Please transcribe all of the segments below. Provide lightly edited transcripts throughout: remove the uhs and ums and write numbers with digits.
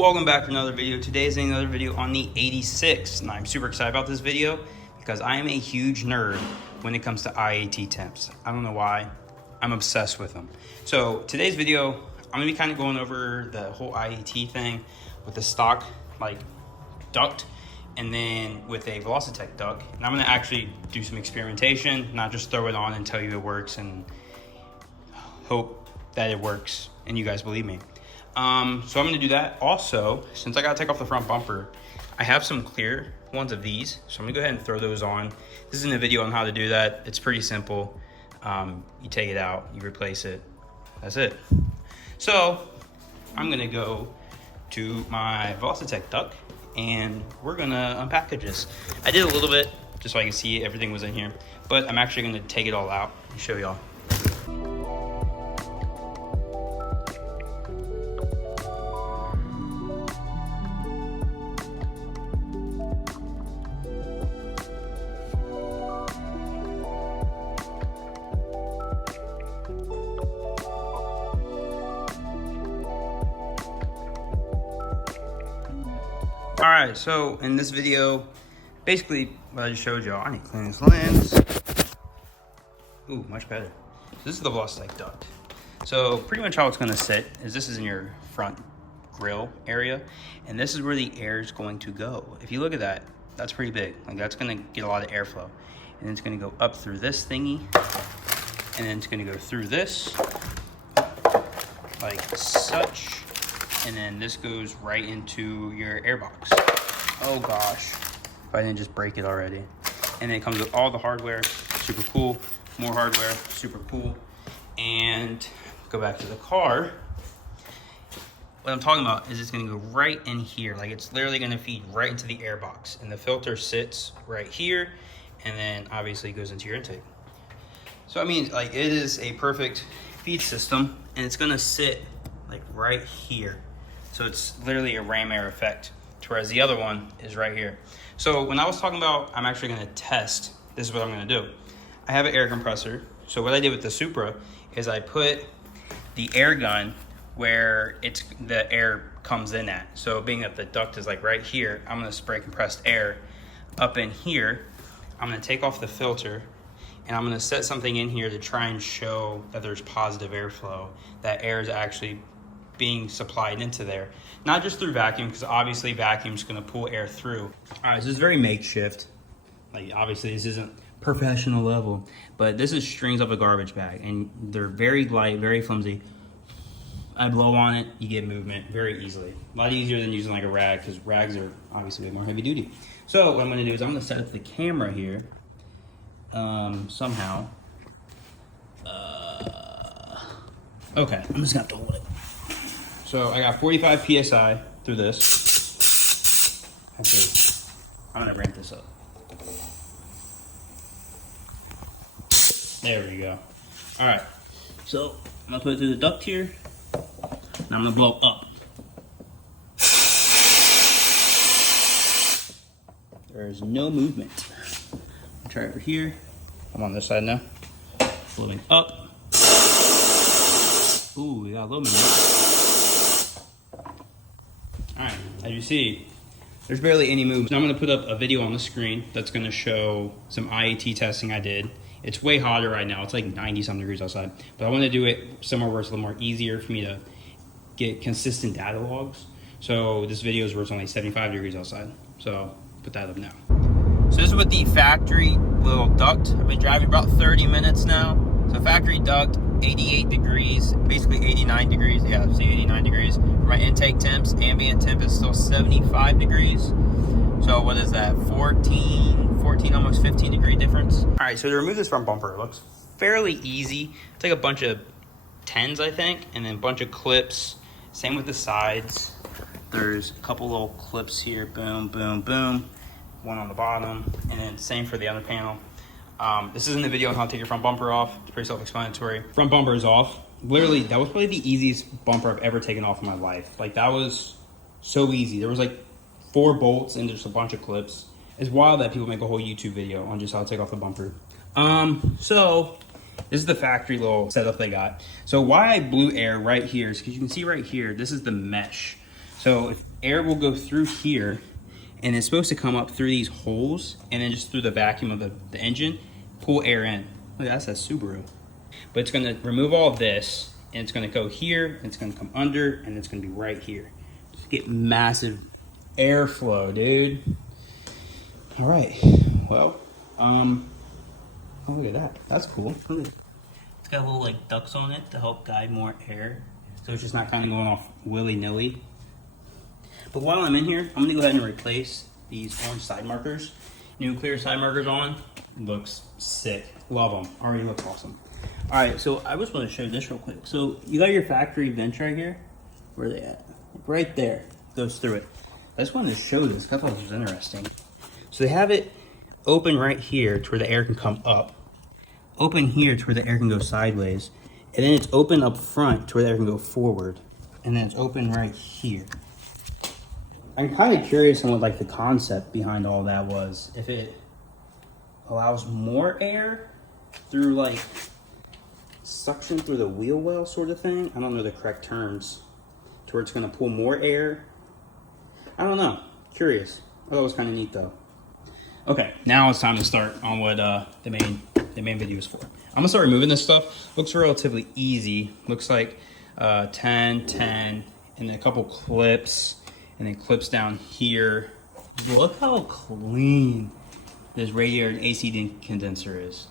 Welcome back for another video. Today is another video on the 86, and I'm super excited about this video because I am a huge nerd when it comes to IAT temps. I don't know why, I'm obsessed with them. So today's video, I'm gonna be kind of going over the whole IAT thing with the stock like duct and then with a velocitech duct. And I'm gonna actually do some experimentation, not just throw it on and tell you it works and hope that it works and you guys believe me. So I'm gonna do that. Also, since I gotta take off the front bumper, I have some clear ones of these, so I'm gonna go ahead and throw those on. This isn't a video on how to do that. It's pretty simple. You take it out, you replace it, that's it. So I'm gonna go to my velocitech duct and we're gonna unpackage this. I did a little bit just so I can see everything was in here, but I'm actually gonna take it all out and show y'all. All right, so in this video, basically what I just showed y'all, I need to clean this lens. Ooh, much better. So this is the velocitech duct. So pretty much how it's gonna sit is this is in your front grill area, and this is where the air is going to go. If you look at that, that's pretty big. Like that's gonna get a lot of airflow. And then it's gonna go up through this thingy, and then it's gonna go through this, like such. And then this goes right into your air box. Oh gosh, if I didn't just break it already. And then it comes with all the hardware, super cool. More hardware, super cool. And go back to the car. What I'm talking about is it's gonna go right in here. Like it's literally gonna feed right into the air box. And the filter sits right here. And then obviously it goes into your intake. So I mean, like it is a perfect feed system, and it's gonna sit like right here. So it's literally a ram air effect, whereas the other one is right here. So when I was talking about, I'm actually gonna test, this is what I'm gonna do. I have an air compressor. So what I did with the Supra is I put the air gun where the air comes in at. So being that the duct is like right here, I'm gonna spray compressed air up in here. I'm gonna take off the filter and I'm gonna set something in here to try and show that there's positive airflow, that air is actually being supplied into there, not just through vacuum, because obviously vacuum is going to pull air through. All right, so this is very makeshift. Like obviously this isn't professional level, but this is strings of a garbage bag, and they're very light, very flimsy. I blow on it, you get movement very easily. A lot easier than using like a rag, because rags are obviously way more heavy duty. So what I'm going to do is I'm going to set up the camera here somehow. Okay, I'm just going to hold it. So I got 45 PSI through this. Okay, I'm gonna ramp this up. There we go. All right, so I'm gonna put it through the duct here, and I'm gonna blow up. There's no movement. I'll try over here. I'm on this side now. Blowing up. Ooh, we got a little movement. All right, as you see, there's barely any movement. Now I'm gonna put up a video on the screen that's gonna show some IAT testing I did. It's way hotter right now. It's like 90-something degrees outside. But I wanna do it somewhere where it's a little more easier for me to get consistent data logs. So this video is where it's only 75 degrees outside. So put that up now. So this is with the factory little duct. I've been driving about 30 minutes now. So factory duct, 88 degrees, basically 89 degrees. Yeah, see 89 degrees. My intake temps, ambient temp is still 75 degrees. So what is that, 14, almost 15 degree difference. All right, so to remove this front bumper, it looks fairly easy. Take a bunch of 10s, I think, and then a bunch of clips. Same with the sides. There's a couple little clips here, boom, boom, boom. One on the bottom, and then same for the other panel. This isn't a video on how to take your front bumper off. It's pretty self-explanatory. Front bumper is off. Literally, that was probably the easiest bumper I've ever taken off in my life. Like that was so easy. There was like 4 bolts and just a bunch of clips. It's wild that people make a whole YouTube video on just how to take off the bumper. So this is the factory little setup they got. So why I blew air right here is because you can see right here, this is the mesh. So if air will go through here, and it's supposed to come up through these holes, and then just through the vacuum of the engine, pull air in. Look, that's a Subaru. But it's gonna remove all of this, and it's gonna go here, and it's gonna come under, and it's gonna be right here. Just get massive airflow, dude. All right, well, oh, look at that. That's cool. Look at it. It's got little like ducts on it to help guide more air, so it's just not kind of going off willy-nilly. But while I'm in here, I'm gonna go ahead and replace these orange side markers. New clear side markers on. Looks sick. Love them. Already looks awesome. All right, so I just want to show this real quick. So you got your factory vents right here. Where are they at? Right there. Goes through it. I just wanted to show this because I thought this was interesting. So they have it open right here to where the air can come up. Open here to where the air can go sideways. And then it's open up front to where the air can go forward. And then it's open right here. I'm kind of curious on what like the concept behind all that was. If it allows more air through like suction through the wheel well sort of thing. I don't know the correct terms. To where it's going to pull more air. I don't know. Curious. I thought it was kind of neat though. Okay, now it's time to start on what the main video is for. I'm gonna start removing this stuff. Looks relatively easy. Looks like 10, 10, and then a couple clips. And then clips down here. Look how clean this radiator and AC condenser is.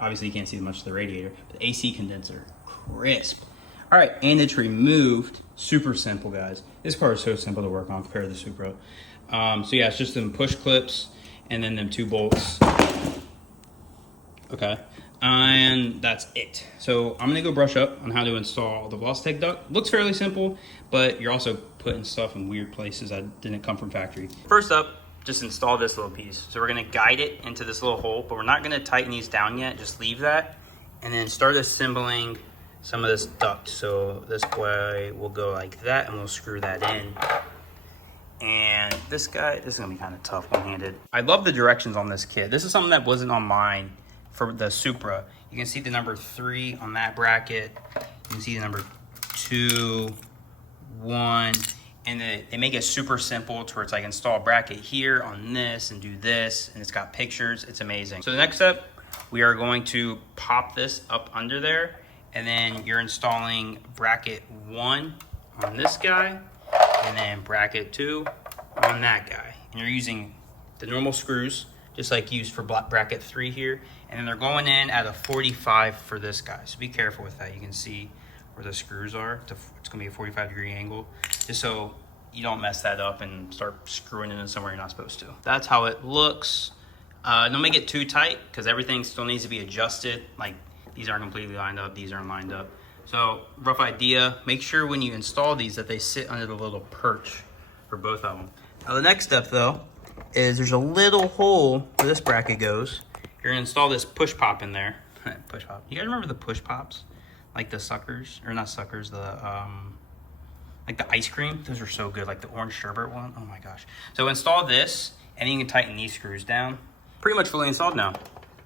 Obviously you can't see much of the radiator, but the AC condenser, crisp. All right, and it's removed. Super simple, guys. This car is so simple to work on compared to the Supra. So yeah, it's just them push clips and then them 2 bolts. Okay, and that's it. So I'm gonna go brush up on how to install the velocitech duct. Looks fairly simple, but you're also putting stuff in weird places that didn't come from factory. First up, just install this little piece. So we're gonna guide it into this little hole, but we're not gonna tighten these down yet, just leave that. And then start assembling some of this duct. So this way we'll go like that and we'll screw that in. And this guy, this is gonna be kind of tough one-handed. I love the directions on this kit. This is something that wasn't on mine for the Supra. You can see the number 3 on that bracket. You can see the number 2, 1, and they make it super simple to where it's like install a bracket here on this and do this, and it's got pictures. It's amazing. So the next step, we are going to pop this up under there, and then you're installing bracket 1 on this guy, and then bracket 2 on that guy. And you're using the normal screws, just like used for bracket 3 here, and then they're going in at a 45 for this guy. So be careful with that. You can see where the screws are. It's gonna be a 45-degree angle, just so you don't mess that up and start screwing it in somewhere you're not supposed to. That's how it looks. Don't make it too tight because everything still needs to be adjusted. Like these aren't completely lined up, these aren't lined up. So rough idea, make sure when you install these that they sit under the little perch for both of them. Now the next step though, is there's a little hole where this bracket goes. You're gonna install this push pop in there. Push pop. You guys remember the push pops? Like the suckers, or not suckers, the like the ice cream. Those are so good, like the orange sherbet one. Oh my gosh. So install this, and you can tighten these screws down. Pretty much fully installed now.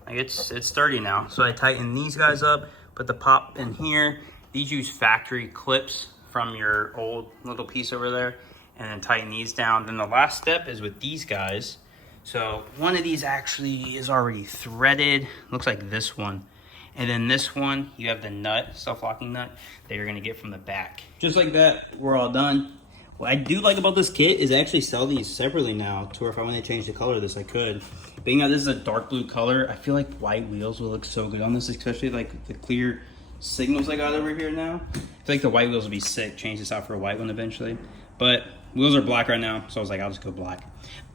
Like it's sturdy now. So I tighten these guys up, put the pop in here. These use factory clips from your old little piece over there, and then tighten these down. Then the last step is with these guys. So one of these actually is already threaded. Looks like this one. And then this one, you have the nut, self-locking nut, that you're gonna get from the back. Just like that, we're all done. What I do like about this kit is I actually sell these separately now, to where if I want to change the color of this, I could. Being that this is a dark blue color, I feel like white wheels will look so good on this, especially like the clear signals I got over here now. I feel like the white wheels will be sick, change this out for a white one eventually. But wheels are black right now, so I was like, I'll just go black.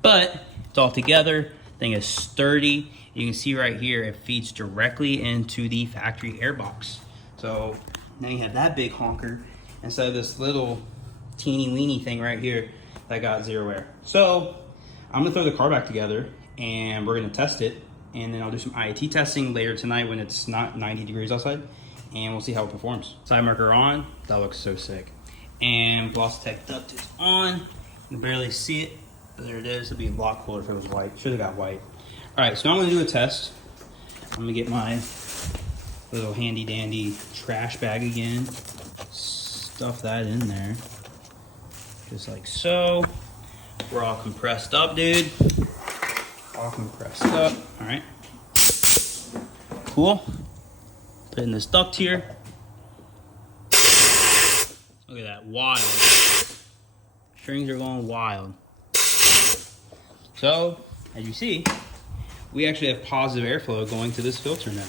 But it's all together, thing is sturdy. You can see right here, it feeds directly into the factory airbox. So now you have that big honker instead of this little teeny weeny thing right here that got zero air. So I'm gonna throw the car back together and we're gonna test it. And then I'll do some IAT testing later tonight when it's not 90 degrees outside, and we'll see how it performs. Side marker on, that looks so sick. And velocitech duct is on. You can barely see it, but there it is. It'd be a lot cooler if it was white. Should have got white. All right, so now I'm gonna do a test. I'm gonna get my little handy dandy trash bag again. Stuff that in there. just like so. We're all compressed up, dude. All compressed up. All right. Cool. Put in this duct here. Look at that, wild. Strings are going wild. So, as you see, we actually have positive airflow going to this filter now.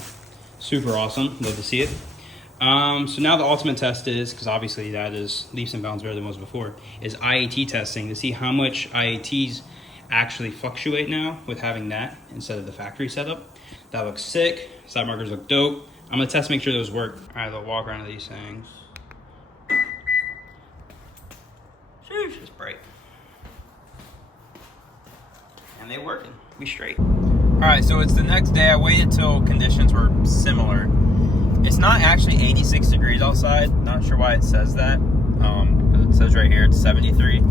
Super awesome, love to see it. So now the ultimate test is, because obviously that is leaps and bounds better than it was before, is IAT testing to see how much IATs actually fluctuate now with having that instead of the factory setup. That looks sick, side markers look dope. I'm gonna test to make sure those work. All right, I'll walk around to these things. Sheesh, it's bright. And they working, we straight. All right, so it's the next day. I waited till conditions were similar. It's not actually 86 degrees outside. Not sure why it says that. It says right here it's 73.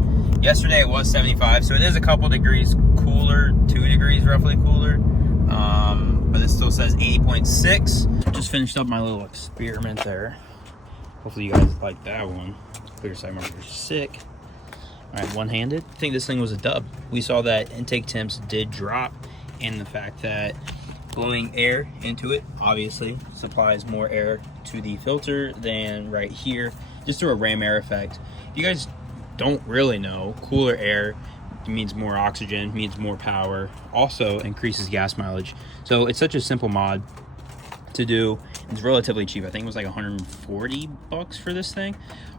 Yesterday it was 75, so it is a couple degrees cooler, 2 degrees roughly cooler. But it still says 80.6. Just finished up my little experiment there. Hopefully you guys like that one. Clear side markers, sick. All right, one-handed. I think this thing was a dub. We saw that intake temps did drop, and the fact that blowing air into it obviously supplies more air to the filter than right here, just through a ram air effect. If you guys don't really know, cooler air means more oxygen, means more power, also increases gas mileage. So it's such a simple mod to do. It's relatively cheap. I think it was like 140 bucks for this thing.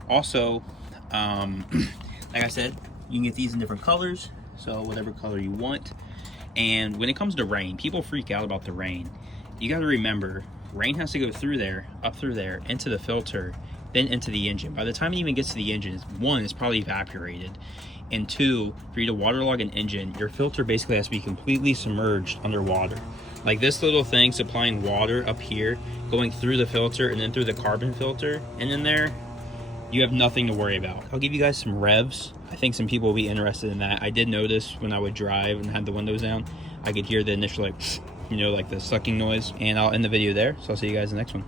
Also, like I said, you can get these in different colors, so whatever color you want. And when it comes to rain, people freak out about the rain. You got to remember, rain has to go through there, up through there, into the filter, then into the engine. By the time it even gets to the engine, one, it's probably evaporated. And two, for you to waterlog an engine, your filter basically has to be completely submerged underwater. Like this little thing supplying water up here, going through the filter and then through the carbon filter, and in there, you have nothing to worry about. I'll give you guys some revs. I think some people will be interested in that. I did notice when I would drive and had the windows down, I could hear the initial, like, you know, like the sucking noise. And I'll end the video there. So I'll see you guys in the next one.